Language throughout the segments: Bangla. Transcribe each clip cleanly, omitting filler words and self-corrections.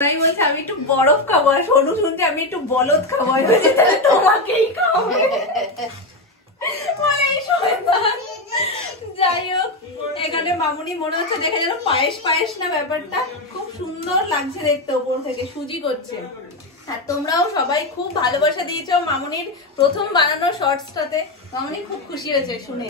আমি বলছি আমি একটু বরফ খাবো, আর সোনু শুনছে আমি একটু বলদ খাবো, তোমাকেই খাওয়াবে। যাই হোক, এখানে মামুনি মনে হচ্ছে দেখে যেন পায়েস পায়েস না, ব্যাপারটা খুব সুন্দর লাগছে দেখতে ওপর থেকে, সুজি করছে। আর তোমরাও সবাই খুব ভালোবাসা দিয়েছো মামুনির প্রথম বানানো শর্টসটাতে, মামুনি খুব খুশি হয়েছে শুনে।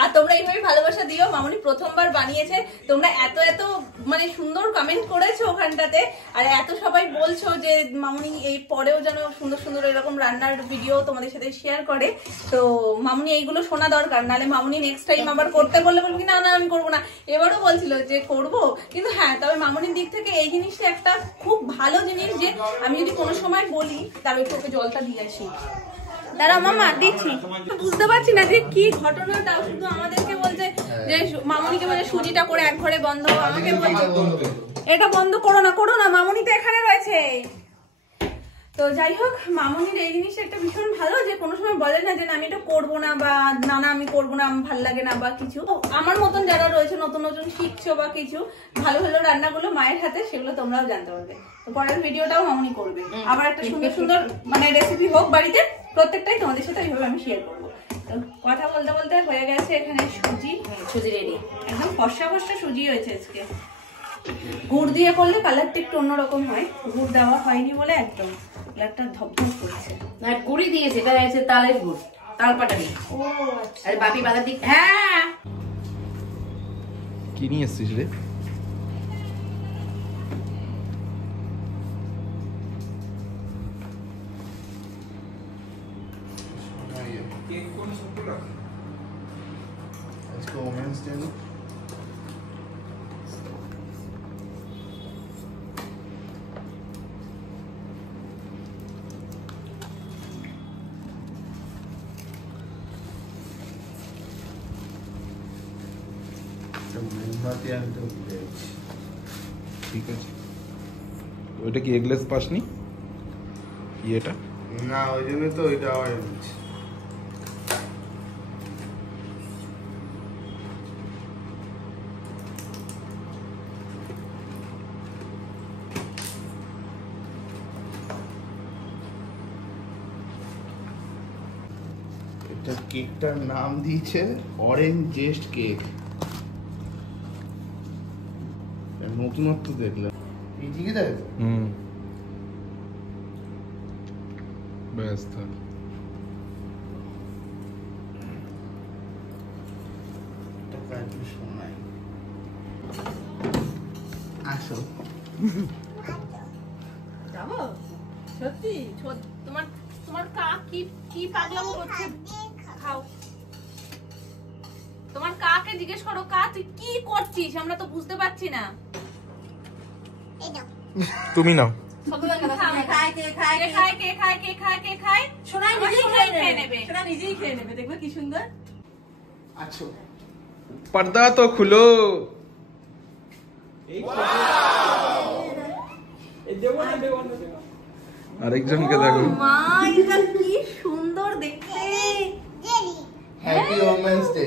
আর তোমরা এইভাবে ভালোবাসা দিও, মামুনি প্রথমবার বানিয়েছে, তোমরা এত এত মানে সুন্দর কমেন্ট করেছো ওখানটাতে, আর এত সবাই বলছো যে মামুনি এই পরেও যেন সুন্দর সুন্দর এরকম রান্নার ভিডিও তোমাদের সাথে শেয়ার করে। তো মামুনি এইগুলো শোনা দরকার, নাহলে মামুনি নেক্সট টাইম আবার করতে বললে বলবি না না আমি করবো না। এবারও বলছিল যে করবো, কিন্তু হ্যাঁ তবে মামুনির দিক থেকে এই জিনিসটা একটা খুব ভালো জিনিস যে আমি যদি কোনো সময় বলি তাহলে তোকে জলটা দিয়ে আসি, দাঁড়া মামা দিচ্ছি। বুঝতে পারছি না যে কি ঘটনাটা, শুধু আমাদেরকে বলছে যে মামুনিকে বলে সুজিটা করে এক ঘরে বন্ধ, আমাকে বলছে এটা বন্ধ করো না করো না, মামুনি তো এখানে রয়েছে। তো যাই হোক, মামুনির এই জিনিসটা একটা ভীষণ ভালো যে কোনো সময় বলে না যে আমি এটা করবো না, বা না না আমি করবো না, আমার ভালো লাগে না বা কিছু। আমার মতন যারা রয়েছে নতুন নতুন শিখছো বা কিছু ভালো ভালো রান্নাগুলো মায়ের হাতে, সেগুলো তোমরাও জানতে পারবে। তো পরের ভিডিওটাও মামুনি করবে, আবার একটা সুন্দর সুন্দর মানে রেসিপি হোক বাড়িতে, প্রত্যেকটাই তোমাদের সাথে এইভাবে আমি শেয়ার করবো। তো কথা বলতে বলতে হয়ে গেছে এখানে সুজি, সুজি রেডি, একদম ফর্সা ফর্সা সুজি হয়েছে আজকে। গুড় দিয়ে করলে কালারটা একটু অন্যরকম হয়, গুড় দেওয়া হয়নি বলে একদম কালারটা ধপধপ করছে। না গুড়ি দিয়েছে, এটা হচ্ছে তালের গুড়, তাল পাটালি। ও আচ্ছা, আরে বাপি বাধা দিক। হ্যাঁ কি নিয়ে এসেছিস রে? আজকে ওমেন্স ডে না? মেনবাতি আনতে ভুলে গেছি। ঠিক আছে, ওইটা কি এগলেস পাসনি এটা? না ওই জন্য তো ওইটা আবার এনেছি। এটা কেকটার নাম দিয়েছে অরেঞ্জ জেস্ট কেক। নতুনত্ব দেখলাম এই দিকে দেখ। ব্যাস থাক। আসো যাবো সত্যি? তোমার তোমার কাক কি কি পাগলামো করছে, খাও। তোমার কাকে জিজ্ঞেস করো, কা তুই কি করছিস, আমরা তো বুঝতে পারছি না। তুমি নাও। নিজেই খেয়ে নেবে, দেখবে কি সুন্দর। আছো पर्दा तो खुलो। আরেকজনকে দেখো, মা এটা কি সুন্দর দেখতে। Happy women's day.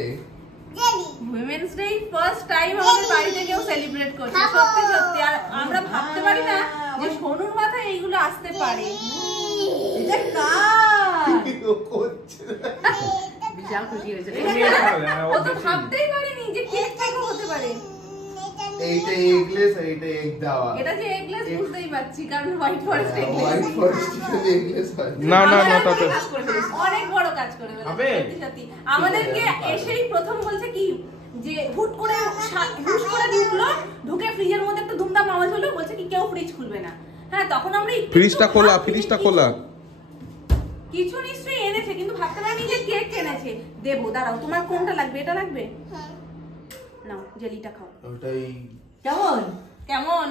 Women's day first time আমাদের বাড়িতে কেউ সেলিব্রেট করছে, সত্যি সত্যি। আর আমরা ভাবতে পারি না যে সোনুর মাথায় এইগুলো আসতে পারে। এটা কার? বিশাল খুশি হয়েছে। ও তো ভাবতেই পারেনি যে কেক থেকে হতে পারে। এইটা এগলেস, এইটা এগ দেওয়া। এটা যে এগলেস বুঝতেই পারছি, কারণ white forest eggless. White forest eggless হয়। না না না তাতে অনেক বড় কাজ করে সত্যি সত্যি। আমাদেরকে এসেই প্রথম বলছে কি যে হুট করে ঢুকলো, ঢুকে ফ্রিজের মধ্যে একটা ধুমধাম আওয়াজ হলো, বলছে কি কেউ ফ্রিজ খুলবে না। হ্যাঁ তখন আমরা ফ্রিজটা খোলা, ফ্রিজটা খোলা। কিছু নিশ্চয়ই এনেছে, কিন্তু ভাবতে পারিনি যে কেক এনেছে। দেবো, দাঁড়াও তোমার কোনটা লাগবে? এটা লাগবে? নাও জেলিটা খাও। ওটাই কেমন কেমন?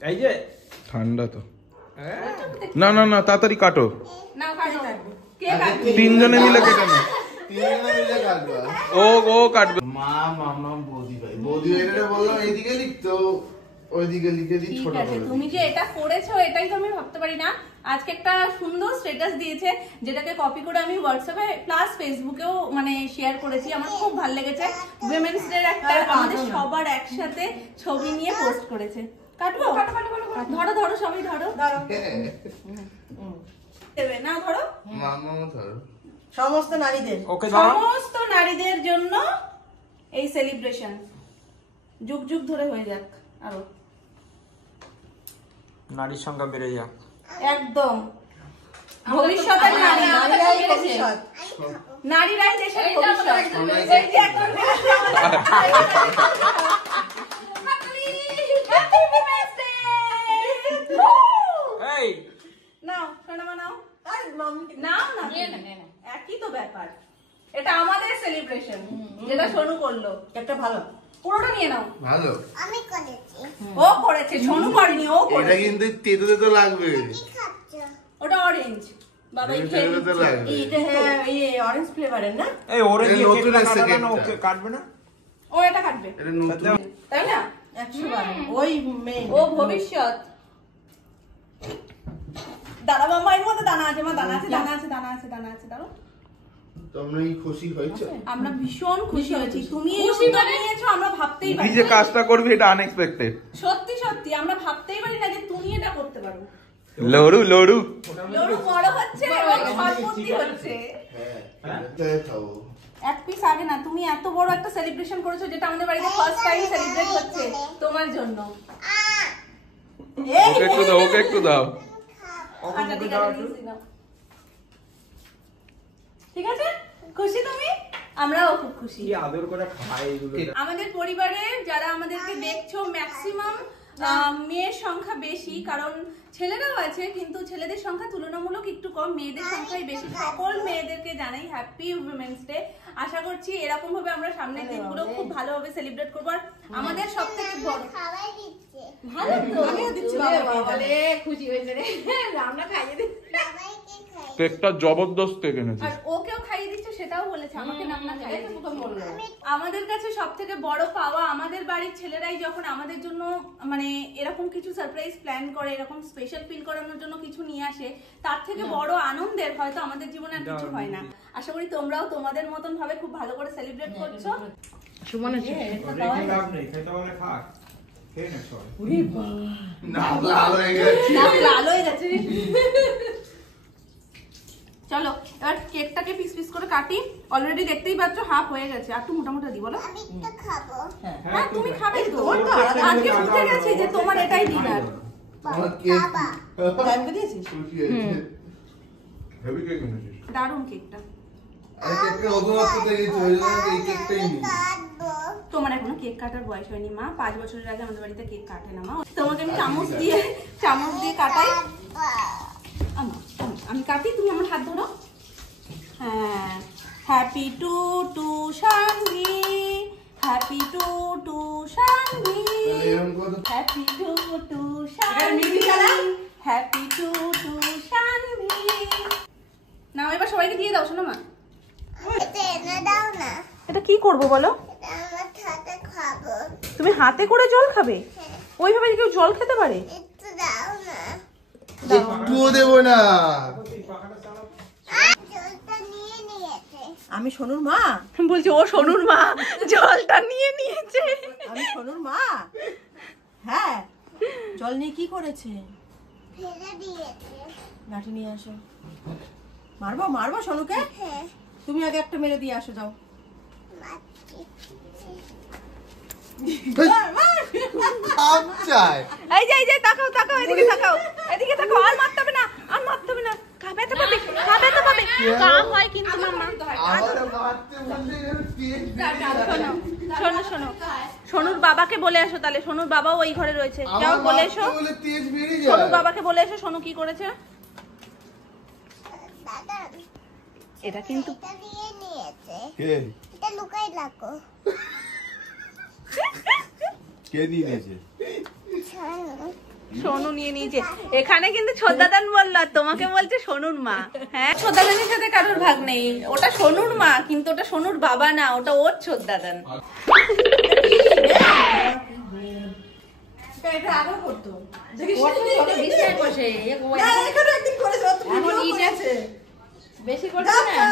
এই যে ঠান্ডা তো। না না না তাড়াতাড়ি কাটো। নাও কাটো। কে কাটবে? তিনজনে মিলে কেটে নাও। তিনজনে মিলে কাটবা। ও কাটবে। মা মামা বৌদি ভাই, বৌদি ভাইরে বললাম এইদিকে লিখতো, ওইদিকে লিখে দিই ছোট ঠিক আছে, করে। তুমি যে এটা করেছো এটাই তো আমি ভাবতে পারি না। আজকে একটা সুন্দর স্ট্যাটাস দিয়েছে, যেটাকে কপি করে আমি হোয়াটসঅ্যাপে প্লাস ফেসবুকেও মানে শেয়ার করেছি। আমার খুব ভালো লেগেছে। উইমেন্স ডে একটা আমাদের সবার একসাথে ছবি নিয়ে পোস্ট করেছে, কাটবো? ধরো ধরো, সবাই ধরো। দেবে না, ধরো। মামা ধরো। সমস্ত নারীদের সমস্ত নারীদের জন্য এই সেলিব্রেশন যুগ যুগ ধরে হয়ে যাক, আরো নারীর সংখ্যা বেড়ে যাক। একদম ভবিষ্যতের নারী, নারীরাই ভবিষ্যৎ। নারীরাই দেশের ভবিষ্যৎ। এই যে একদম Happy Women's Day! এই নাও সোনামা নাও, আর মাম্মি নাও না, একই তো ব্যাপার। এটা আমাদের সেলিব্রেশন, যেটা সোনু করলো। একটা ভালো পুরোটা নিয়ে নাও। ভালো। ও করেছে, সোনু করেনি, ও এটা করেছে। কিন্তু তেতো তেতো লাগবে। ওটা অরেঞ্জ। বাবা এই খেয়ে তেতো তেতো নিচ্ছে। লাগবে। এইটা হ্যাঁ এই অরেঞ্জ ফ্লেভারের না? এই ওরে এই দিয়ে নতুন কেকটা এসছে কাটাবে না, কেকটা। ওকে কাটবে না? ও এটা কাটবে, এটা নতুন। তাই না? 100 বার ওই মেইন ও ভবিষ্যৎ। দাঁড়া বাবা, এর মধ্যে দানা আছে, মা দানা আছে, দানা আছে, দানা আছে, দানা আছে, দাঁড়ো। তোমরা কি খুশি হয়েছো? আমরা ভীষণ খুশি হয়েছি, তুমি এই উদ্যোগ নিয়েছো, আমরা ভাবতেই তুই পারি যে না। কাজটা করবি এটা আনএক্সপেক্টেড। সত্যি সত্যি আমরা ভাবতেই পারি না যে তুমি এটা করতে পারো। লড়ু লড়ু লড়ু বড় হচ্ছে এবং সর্বতি হচ্ছে। হ্যাঁ, এটাই খাবো। এক পিস আগে না, তুমি এত বড় একটা সেলিব্রেশন করেছো, যেটা আমাদের বাড়িতে ফার্স্ট টাইম সেলিব্রেট হচ্ছে তোমার জন্য। এই ওকে একটু দাও, ওকে একটু দাও। আচ্ছা, ঠিক আছে, নিচ্ছি, নাও। ঠিক আছে, খুশি তুমি? আমরাও খুব খুশি। কি আদর করে খায় এগুলো। আমাদের পরিবারে যারা আমাদেরকে দেখছো, ম্যাক্সিমাম মেয়ের সংখ্যা বেশি, কারণ ছেলেরাও আছে কিন্তু ছেলেদের সংখ্যা তুলনামূলক একটু কম, মেয়েদের সংখ্যাই বেশি। সকল মেয়েদেরকে জানাই হ্যাপি উইমেন্স ডে। আশা করছি এরকম ভাবে আমরা সামনের দিনগুলো খুব ভালোভাবে সেলিব্রেট করবো। আর আমাদের সবথেকে বড় ভালো তো আমিও দিচ্ছি বাবাকে। বলে খুশি হয়েছে রে, রান্না খাইয়ে দিচ্ছে। কেকটা জবরদস্ত কেক এনেছিস। আর ওকেও খাইয়ে দিচ্ছে, সেটাও বলেছে, আমাকে রান্না খাইয়ে দিচ্ছে। আমাদের কাছে সব থেকে বড় পাওয়া, আমাদের বাড়ির ছেলেরাই যখন আমাদের জন্য মানে এরকম কিছু সারপ্রাইজ প্ল্যান করে, এরকম স্পেশাল ফিল করানোর জন্য কিছু নিয়ে আসে, তার থেকে বড় আনন্দের হয়তো আমাদের জীবনে আর কিছু হয় না। আশা করি তোমরাও তোমাদের মতন ভাবে খুব ভালো করে সেলিব্রেট করছো। সুমনের রেখে লাভ নেই, খেতে হলে থাক। খেয়ে নে সবাই। নাক লাল হয়ে গেছে। নাক লাল হয়ে গেছে। চলো এবার কেকটাকে পিস পিস করে কাটি। অলরেডি দেখতেই পাচ্ছ হাফ হয়ে গেছে, আর একটু মোটা মোটা দি বলো। হ্যাঁ তুমি খাবে তো, আজকে বুঝে গেছি যে তোমার এটাই ডিনার। আমার কেক টাইমকে দিয়েছিস? খুশি হয়েছে। হেভি কেক এনেছিস। দারুণ কেকটা। আর কেকটা নতুনত্ব থেকে চলে গেল, এই কেকটাই নিই। তোমার এখনো কেক কাটার বয়স হয়নি মা, 5 বছরের আগে আমাদের বাড়িতে কেক কাটে না মা। তোমাকে আমি চামচ দিয়ে কাটাই। আমি কাটি, তুমি আমার হাত ধরো। হ্যাঁ, happy to to Shanvi, happy to to Shanvi, এরকম কথা। Happy to to Shanvi, happy to to Shanvi. নাও এবার সবাইকে দিয়ে দাও, শোনো মা। এটা কি করব বলো? তুমি হাতে করে জল খাবে? ওইভাবে কেউ জল খেতে পারে? একটুও দেবো না। আমি সোনুর মা, বলছে ও সোনুর মা, জলটা নিয়ে নিয়েছে। আমি সোনুর মা। হ্যাঁ, জল নিয়ে কি করেছে? লাঠি নিয়ে আসো। মারবো মারবো সোনুকে? তুমি আগে একটা মেরে দিয়ে আসো, যাও। এই যে তাকাও তাকাও, এদিকে তাকাও, এদিকে তাকাও। আর মারতে হবে না, আর মারতে হবে না। খাবে তো পাবে, খাবে তো পাবে। কাম হয় কিন্তু মাম্মা। শোনো শোনো, সোনুর বাবাকে বলে আসো তাহলে। সোনুর বাবাও ওই ঘরে রয়েছে, যাও বলে এসো। সোনুর বাবাকে বলে এসো সোনু কি করেছে। এটা কিন্তু কে দিয়ে নিয়েছে? সোনু নিয়ে নিয়েছে। এখানে কিন্তু ছোটদাদান বললো, আর তোমাকে বলছে সোনুর মা। হ্যাঁ, ছোটদাদানের সাথে কারোর ভাগ নেই। ওটা সোনুর মা, কিন্তু ওটা সোনুর বাবা না, ওটা ওর ছোটদাদান। এটা আগেও করতো। বিছানায় বসে না, এখানে একদিন করেছে, ও তো এখন ভিডিও ইট আছে, করেছে। বেশি করছে না।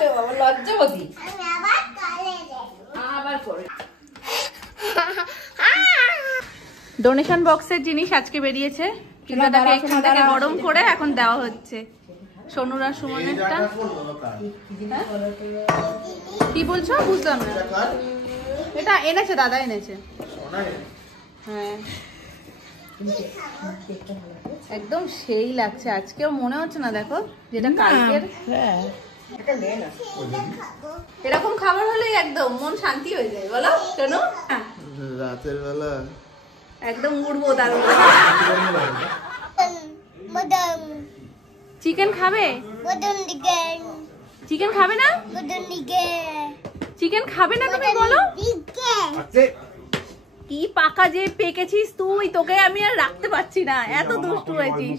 হবে বাবা, লজ্জাবতী। আবার করে ডোনেশন বক্সের জিনিস আজকে বেরিয়েছে, পিজাটাকে এখান থেকে গরম করে এখন দেওয়া হচ্ছে। সোনুরা সুমনেরটা কি বলছো বুঝলাম না। এটা এনেছে দাদা, এনেছে। হ্যাঁ একদম সেই লাগছে আজকেও, মনে হচ্ছে না দেখো যেটা কালকের। এরকম খাবার হলেই একদম মন শান্তি হয়ে যায়, বলো শোনো। রাতের বেলা একদম উড়বো তার উপরে। চিকেন খাবে? চিকেন খাবে না? চিকেন খাবে না তুমি বলো? কি পাকা যে পেকেছিস তুই, তোকে আমি আর রাখতে পারছি না, এত দুষ্টু হয়েছিস।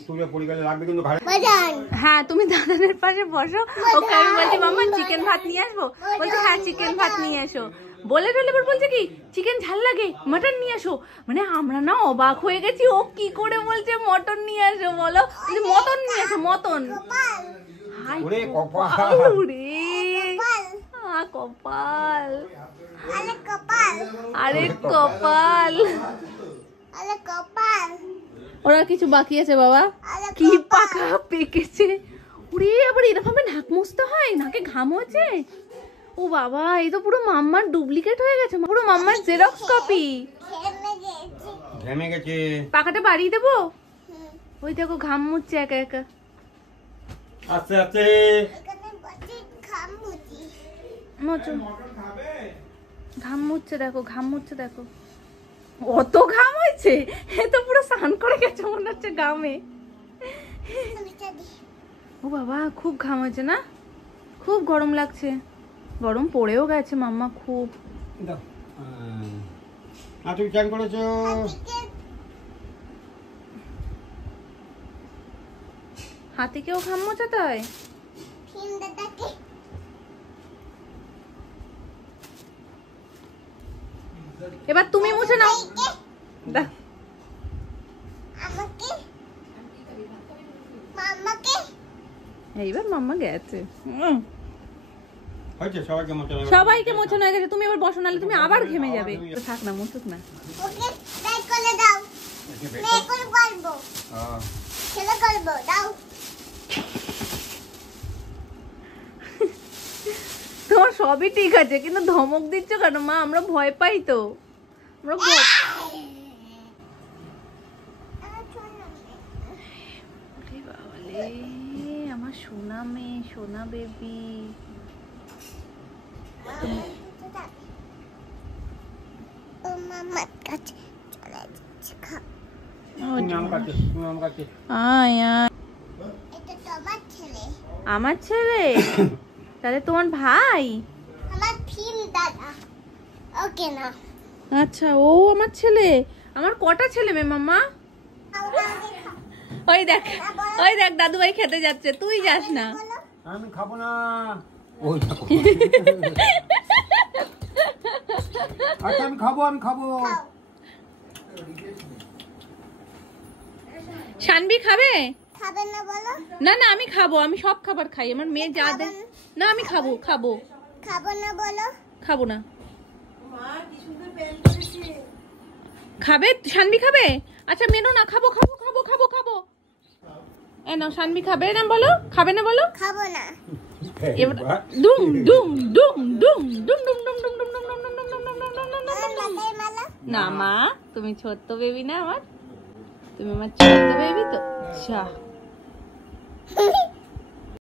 হ্যাঁ তুমি দাদানের পাশে বসো, ওকে আমি বলছি মাম্মা চিকেন ভাত নিয়ে আসবো, বলছে হ্যাঁ চিকেন ভাত নিয়ে এসো। বলে টলে বলছে কি চিকেন ঝাল লাগে মটন নিয়ে আসো। মানে আমরা না অবাক হয়ে গেছি, ও কি করে বলছে মটন নিয়ে আসো, বলো মটন নিয়ে আসো, মটন। কপাল, আরে কপাল, ওরা কিছু বাকি আছে বাবা, কি পাকা পেকেছে। ওরে আবার এরকম নাক মুছতে হয়, নাকে ঘাম হচ্ছে। ও বাবা, এই তো পুরো মাম্মার ডুপ্লিকেট হয়ে গেছে, পুরো মাম্মার জেরক্স কপি। পাকাটা বাড়িয়ে দেবো? ওই দেখো ঘাম মুছছে একা একা। আস্তে আস্তে ঘাম মুছছে দেখো, ঘাম মুছছে দেখো, অত ঘাম হয়েছে, এ তো পুরো স্নান করে গেছে মনে হচ্ছে ঘামে। ও বাবা খুব ঘাম হয়েছে না, খুব গরম লাগছে, গরম পড়েও গেছে মাম্মা খুব। তুমি চান করেছো? হাতিকেও ঘাম মোছাতে হয়? এবার তুমি মুছে নাও। এইবার মাম্মা গেছে, সবাইকে মোছানো হয়ে গেছে, তুমি এবার বসো, নাহলে তুমি আবার ঘেমে যাবে। থাক না, মুছুক না। তোমার সবই ঠিক আছে, কিন্তু ধমক দিচ্ছ কেন মা? আমরা ভয় পাই তো, আমরা আমার সোনা মেয়ে, সোনা বেবি। আমার ছেলে? তাহলে তোমার ভাই? আচ্ছা ও আমার ছেলে। আমার কটা ছেলে মেয়ে মাম্মা? ওই দেখ, ওই দেখ দাদু ভাই খেতে যাচ্ছে, তুই যাস না। আমি খাবো না। আচ্ছা আমি খাবো, আমি খাবো। শানবি খাবে? না না আমি খাবো, আমি সব খাবার খাই, আমার মেয়ে যা দেয়। না আমি খাবো, খাবো। খাবো না। খাবে? শানবি খাবে? আচ্ছা মেনো না, খাবো খাবো খাবো খাবো খাবো। এ নাও শানবি খাবে না বলো, খাবে না বলো। খাবো না। এবার ডুম ডুম ডুম ডুম ডুম ডুম ডুম ডুম ডুম ডুম ডুম ডুম ডুম ডুম ডুম ডুম। না মা তুমি ছোট্ট বেবি না আমার, তুমি আমার ছোট্ট বেবি তো। আচ্ছা